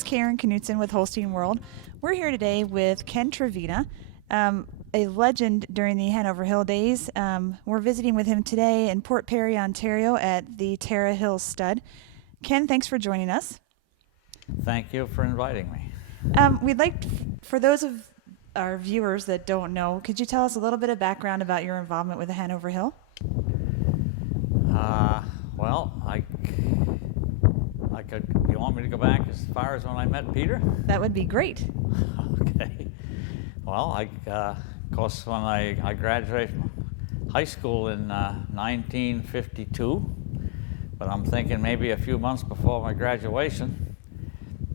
is Karen Knutson with Holstein World. We're here today with Ken Trevina, a legend during the Hanover Hill days. We're visiting with him today in Port Perry, Ontario at the Terra Hill Stud. Ken, thanks for joining us. Thank you for inviting me. We'd like, for those of our viewers that don't know, could you tell us a little bit of background about your involvement with the Hanover Hill? You want me to go back as far as when I met Peter? That would be great. Okay. Well, of course, when I graduated from high school in 1952, but I'm thinking maybe a few months before my graduation,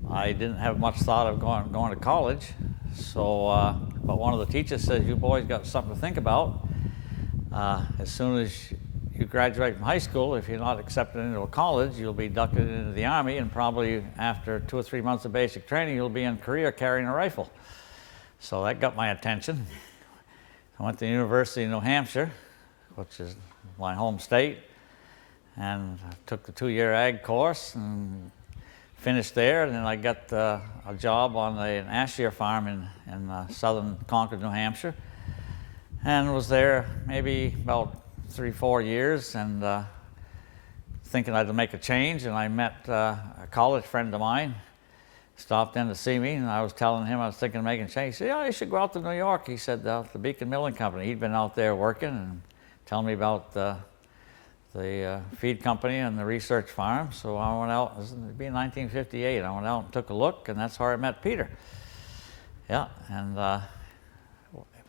I didn't have much thought of going to college. So, but one of the teachers said, "You boys got something to think about. As soon as you graduate from high school, if you're not accepted into a college, you'll be inducted into the Army, and probably after 2 or 3 months of basic training, you'll be in Korea carrying a rifle." So that got my attention. I went to the University of New Hampshire, which is my home state, and I took the 2-year ag course and finished there. And then I got a job on an Ashier farm in southern Concord, New Hampshire, and was there maybe about 3-4 years, and thinking I'd make a change. And I met a college friend of mine, stopped in to see me, and I was telling him I was thinking of making a change. He said, "Yeah, you should go out to New York." He said, the Beacon Milling Company. He'd been out there working and telling me about the feed company and the research farm. So I went out, it'd be 1958, I went out and took a look, and that's where I met Peter. Yeah, and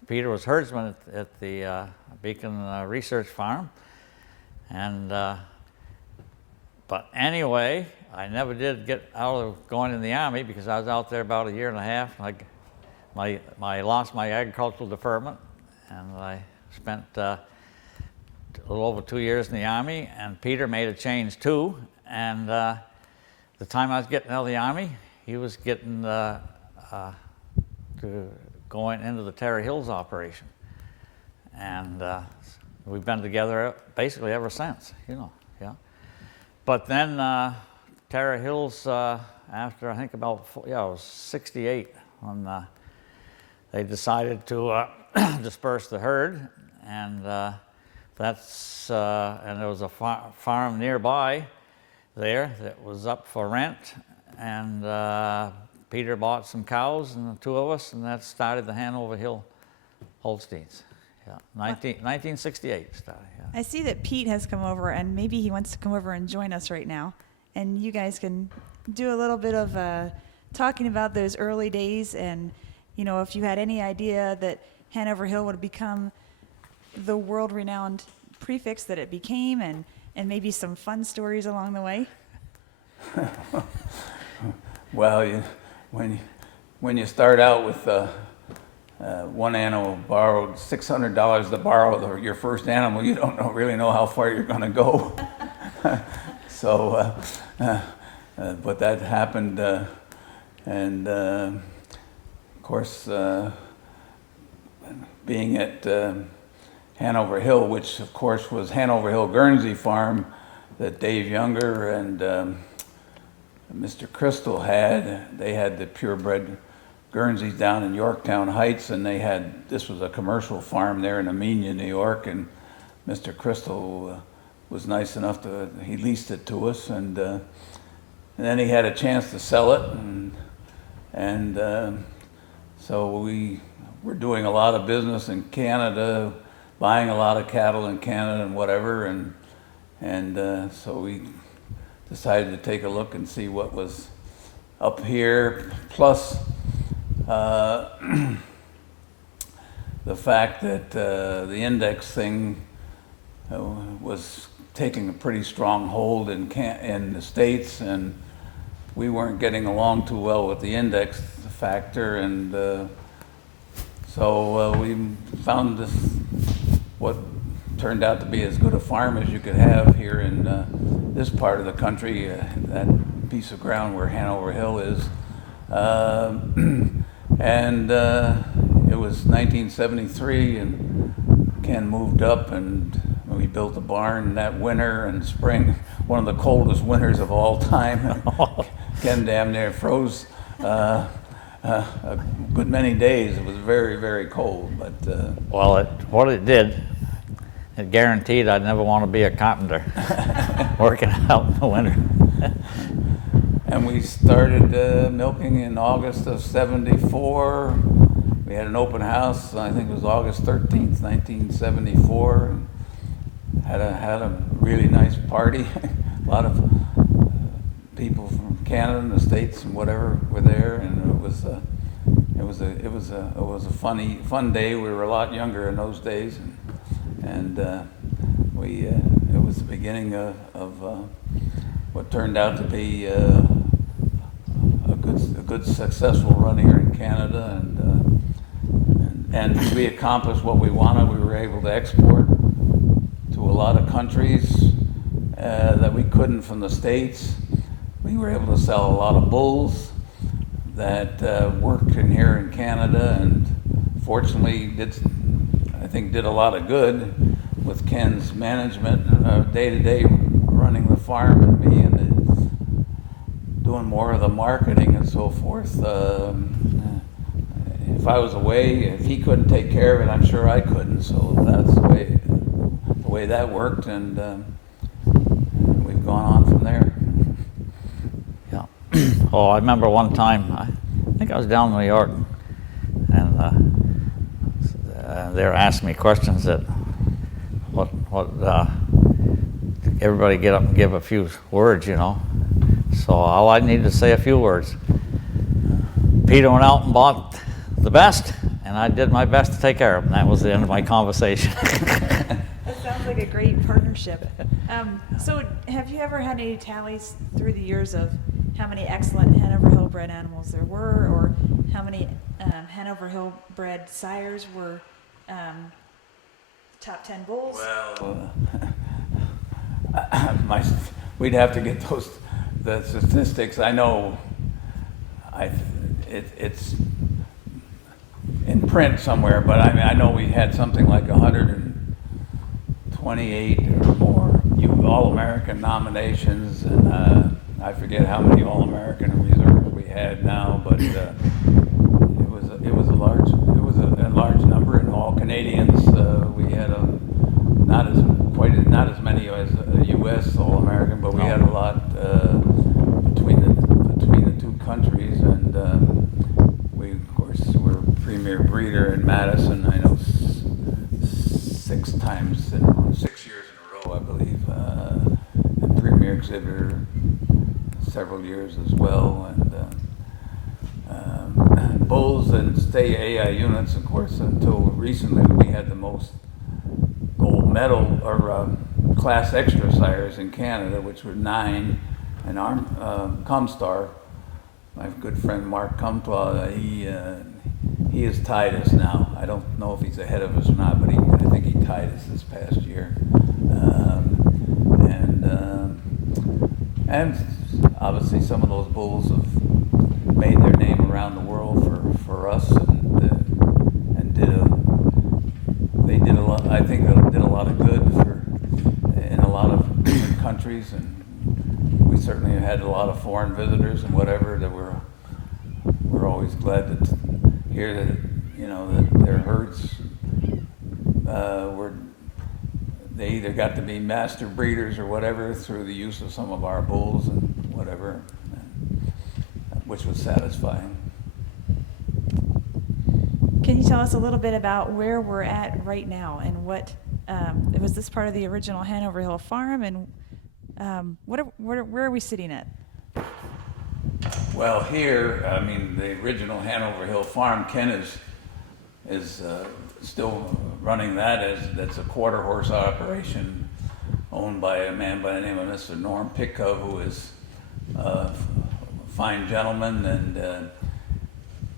Peter was herdsman at the Beacon Research Farm, and but anyway, I never did get out of going in the Army because I was out there about 1.5 years. I lost my agricultural deferment, and I spent a little over 2 years in the Army. And Peter made a change too, and the time I was getting out of the Army, he was getting going into the Terra Hills operation, and we've been together basically ever since, yeah. But then Terra Hills, after I think about it was 68 when they decided to disperse the herd, and and there was a farm nearby there that was up for rent, and Peter bought some cows, and the two of us, and that started the Hanover Hill Holsteins. Yeah, 1968 started. Yeah. I see that Pete has come over, and maybe he wants to come over and join us right now. And you guys can do a little bit of talking about those early days, and if you had any idea that Hanover Hill would become the world-renowned prefix that it became, and maybe some fun stories along the way. Well, when you start out with one animal borrowed $600 to borrow your first animal, you don't really know how far you're going to go. So, but that happened, and of course, being at Hanover Hill, which of course was Hanover Hill Guernsey Farm that Dave Younger and Mr. Crystal they had the purebred Guernseys down in Yorktown Heights, and this was a commercial farm there in Amenia, New York, and Mr. Crystal was nice enough he leased it to us, and then he had a chance to sell it, and so we were doing a lot of business in Canada, buying a lot of cattle in Canada and whatever, and so we decided to take a look and see what was up here, plus the fact that the index thing was taking a pretty strong hold in the States, and we weren't getting along too well with the index factor, and so we found what turned out to be as good a farm as you could have here in this part of the country, that piece of ground where Hanover Hill is. And it was 1973, and Ken moved up, and we built a barn that winter and spring. one of the coldest winters of all time. Ken damn near froze a good many days. It was very, very cold. But Well, what it did, it guaranteed I'd never want to be a carpenter working out in the winter. and we started milking in August of '74. We had an open house. I think it was August 13th, 1974. And had a really nice party. A lot of people from Canada and the States and whatever were there, and it was a fun day. We were a lot younger in those days, and it was the beginning of what turned out to be a good successful run here in Canada, and we accomplished what we wanted. We were able to export to a lot of countries that we couldn't from the States. We were able to sell a lot of bulls that worked in here in Canada, and fortunately did a lot of good with Ken's management, day-to-day running the farm, and me and doing more of the marketing and so forth. If I was away, if he couldn't take care of it, I'm sure I couldn't. So that's the way that worked, and we've gone on from there. Yeah. Oh, I remember one time, I think I was down in New York, and they were asking me questions that everybody get up and give a few words, you know. So all I needed to say a few words. Peter went out and bought the best, and I did my best to take care of him. That was the end of my conversation. That sounds like a great partnership. So have you ever had any tallies through the years of how many excellent Hanover Hill bred animals there were, or how many Hanover Hill bred sires were top 10 bulls? Well, we'd have to get the statistics. I know it's in print somewhere, but I mean, I know we had something like 128 or more All-American nominations, and I forget how many All-American reserves we had now, but it was a large number, and all Canadians. We had not as many as U.S. All-American, but we had a lot between the two countries, and we of course were premier breeder in Madison. I know 6 times in 6 years in a row, I believe, and premier exhibitor several years as well, and bulls and stay AI units, of course. Until recently, we had the most gold medal or class extra sires in Canada, which were 9, and our Comstar, my good friend Mark Comtois, he has tied us now. I don't know if he's ahead of us or not, but I think he tied us this past year. And obviously some of those bulls have made their name around the world for us, and they did a lot. I think they did a lot of good in a lot of different countries, and we certainly had a lot of foreign visitors and whatever that we're always glad to hear that, you know, that their herds they either got to be master breeders or whatever through the use of some of our bulls and whatever, which was satisfying. Can you tell us a little bit about where we're at right now, and what was this part of the original Hanover Hill farm, and where are we sitting at? Well, here, I mean, the original Hanover Hill farm, Ken is still running that's a quarter horse operation owned by a man by the name of Mr. Norm Pickov, who is a fine gentleman, and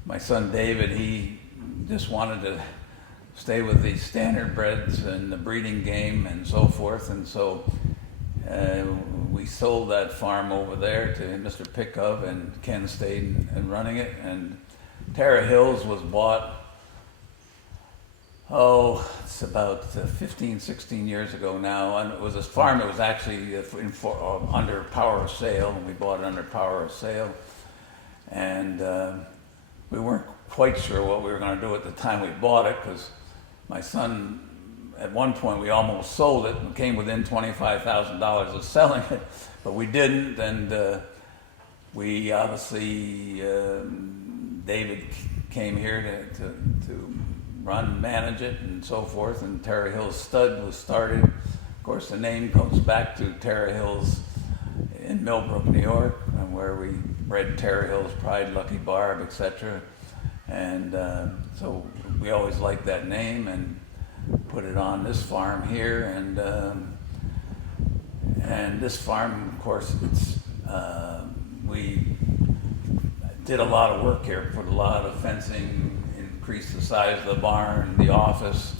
my son David, he just wanted to stay with the standard breds and the breeding game and so forth, and so we sold that farm over there to Mr. Pickov, and Ken stayed and running it, and Terra Hills was bought Oh, it's about 15, 16 years ago now. And it was a farm that was actually under power of sale. And we bought it under power of sale. And we weren't quite sure what we were going to do at the time we bought it, because my son, at one point, we almost sold it and came within $25,000 of selling it, but we didn't. And we obviously, David came here to run, manage it, and so forth. And Terra Hills Stud was started. Of course, the name goes back to Terra Hills in Millbrook, New York, where we bred Terra Hills, Pride, Lucky Barb, etc. And so we always liked that name and put it on this farm here. And this farm, of course, we did a lot of work here, put a lot of fencing, increased the size of the barn, the office,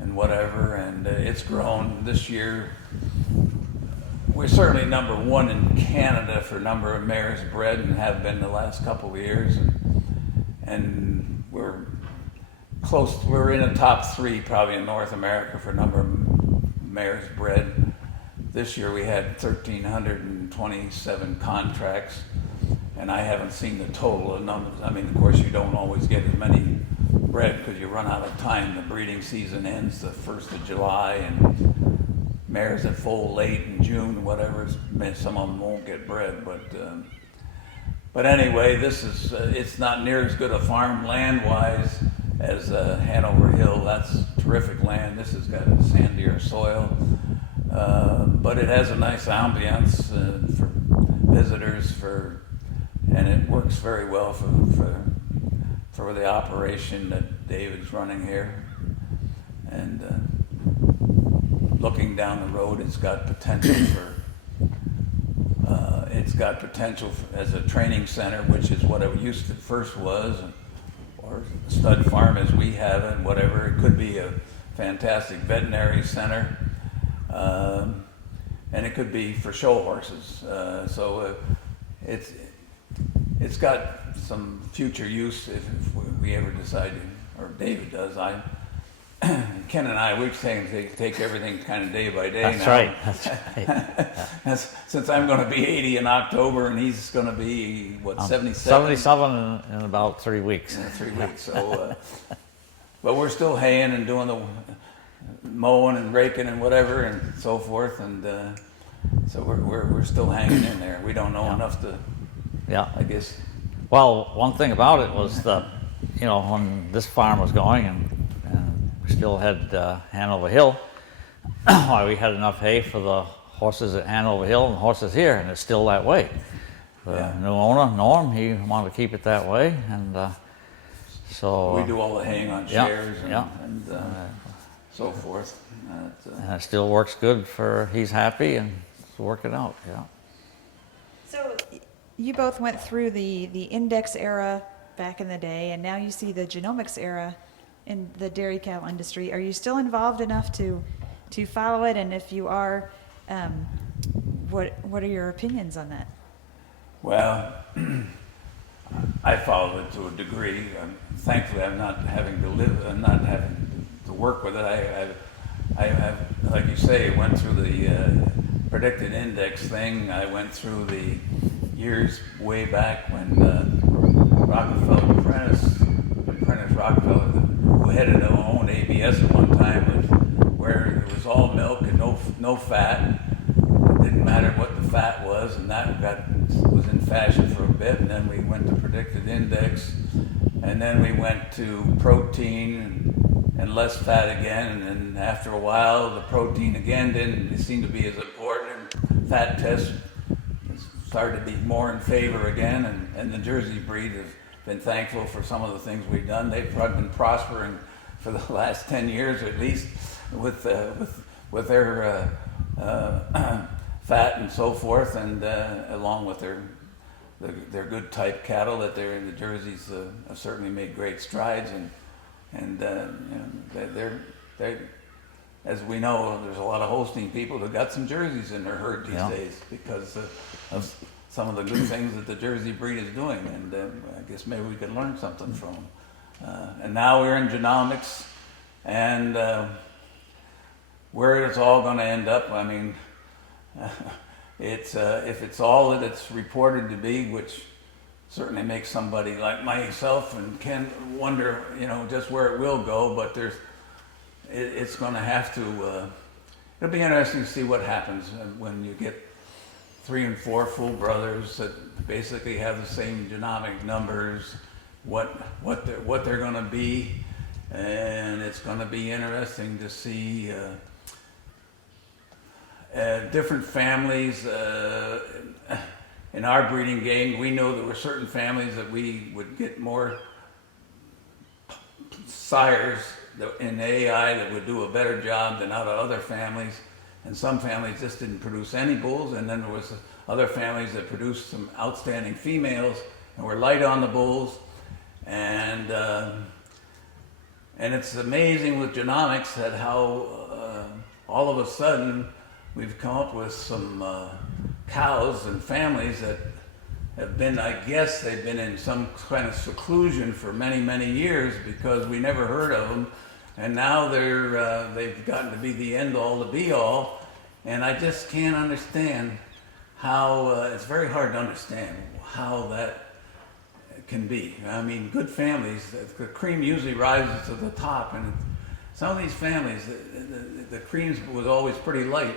and whatever. And it's grown this year. We're certainly number one in Canada for number of mares bred, and have been the last couple of years. And we're close, we're in the top three probably in North America for number of mares bred. This year we had 1,327 contracts, and I haven't seen the total of numbers. I mean, of course, you don't always get as many bred because you run out of time. The breeding season ends the 1st of July, and mares that foal late in June, whatever, some of them won't get bred. But anyway, this is, it's not near as good a farm land-wise as Hanover Hill. That's terrific land. This has got a sandier soil, but it has a nice ambiance for visitors, and it works very well for the operation that David's running here. And looking down the road, it's got potential as a training center, which is what it used to first was, or stud farm as we have it, whatever. It could be a fantastic veterinary center, and it could be for show horses. So it's got some future use if we ever decide to, or David does. Ken and I, we've take everything kind of day by day That's now. right. That's right. Since I'm going to be 80 in October, and he's going to be, what, 77? 77 in about 3 weeks. 3 weeks. So, but we're still haying and doing the mowing and raking and whatever and so forth, and so we're still hanging in there. We don't know enough to, I guess. Well, one thing about it was that, when this farm was going and we still had Hanover Hill, we had enough hay for the horses at Hanover Hill and horses here, and it's still that way. The new owner, Norm, he wanted to keep it that way, and so... We do all the haying on shares and so forth. And it still works good he's happy and it's working out, So you both went through the index era back in the day, and now you see the genomics era in the dairy cattle industry. Are you still involved enough to follow it? And if you are, what are your opinions on that? Well, I follow it to a degree. Thankfully, I'm not having to work with it. I like you say, went through the predicted index thing. I went through the years way back when Apprentice Rockefeller, who headed our own ABS at one time, where it was all milk and no fat. It didn't matter what the fat was, and that was in fashion for a bit. And then we went to predicted index, and then we went to protein and less fat again. And after a while, the protein again didn't seem to be as important. And fat tests started to be more in favor again, and the Jersey breed has been thankful for some of the things we've done. They've probably been prospering for the last 10 years at least with their fat and so forth, and along with their good type cattle that they're in. The Jerseys have certainly made great strides, and they're as we know, there's a lot of Holstein people who got some Jerseys in their herd these days because of some of the good things that the Jersey breed is doing, and I guess maybe we can learn something from them. And now we're in genomics, And where it's all going to end up, I mean, if it's all that it's reported to be, which certainly makes somebody like myself and Ken wonder, just where it will go. But it's going to have to. It'll be interesting to see what happens when you get 3 and 4 full brothers that basically have the same genomic numbers, what they're going to be, and it's going to be interesting to see different families. In our breeding game, we know there were certain families that we would get more sires in AI that would do a better job than out of other families. And some families just didn't produce any bulls, and then there was other families that produced some outstanding females and were light on the bulls. And it's amazing with genomics that how all of a sudden we've come up with some cows and families that have been, I guess they've been in some kind of seclusion for many, many years because we never heard of them. And now they've gotten to be the end all, the be all. And I just can't understand how, it's very hard to understand how that can be. I mean, good families, the cream usually rises to the top. And some of these families, the cream was always pretty light.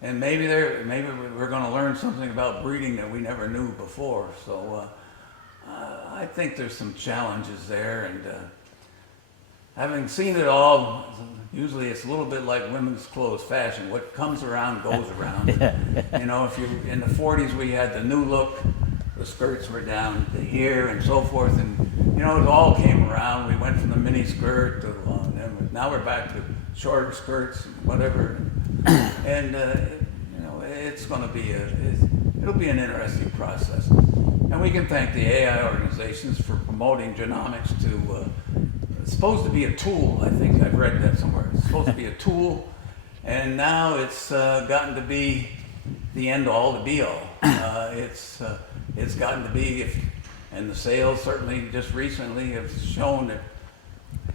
And maybe we're going to learn something about breeding that we never knew before. So I think there's some challenges there. And having seen it all, usually it's a little bit like women's clothes fashion. What comes around goes around. If you in the 40s we had the new look, the skirts were down to here and so forth, and it all came around. We went from the mini skirt to and now we're back to shorter skirts, and whatever. And it's going to be it'll be an interesting process. And we can thank the AI organizations for promoting genomics to. It's supposed to be a tool. I think I've read that somewhere. It's supposed to be a tool, and now it's gotten to be the end all, the be all. It's gotten to be, and the sales certainly just recently have shown that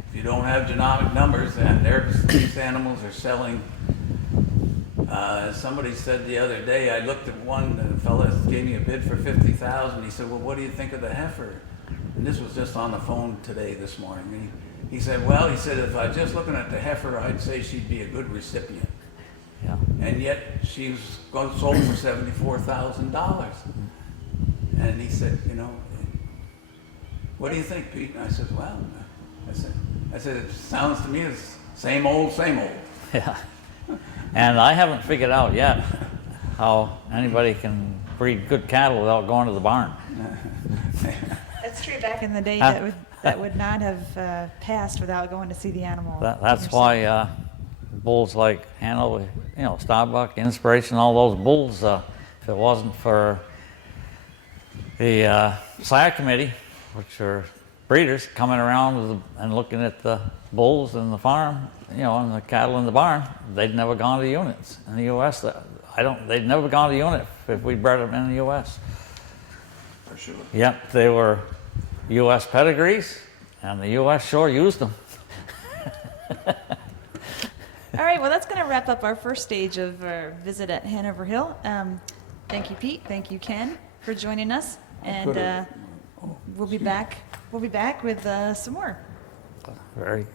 if you don't have genomic numbers, then these animals are selling. Somebody said the other day, I looked at one, the fellow gave me a bid for $50,000. He said, "Well, what do you think of the heifer?" And this was just on the phone this morning. He said, if I was just looking at the heifer, I'd say she'd be a good recipient. Yeah. And yet she was sold for $74,000. And he said, what do you think, Pete? And I said, I said, it sounds to me as same old, same old. Yeah. And I haven't figured out yet how anybody can breed good cattle without going to the barn. That's true. Back in the day, that would not have passed without going to see the animal. That's why bulls like Hanover, Starbuck, Inspiration, all those bulls, if it wasn't for the sire committee, which are breeders coming around and looking at the bulls in the farm, and the cattle in the barn, they'd never gone to units in the U.S. They'd never gone to unit if we bred them in the U.S. For sure. Yep, they were U.S. pedigrees, and the U.S. sure used them. All right, well, that's going to wrap up our first stage of our visit at Hanover Hill. Thank you, Pete. Thank you, Ken, for joining us. And we'll be back. We'll be back with some more. Very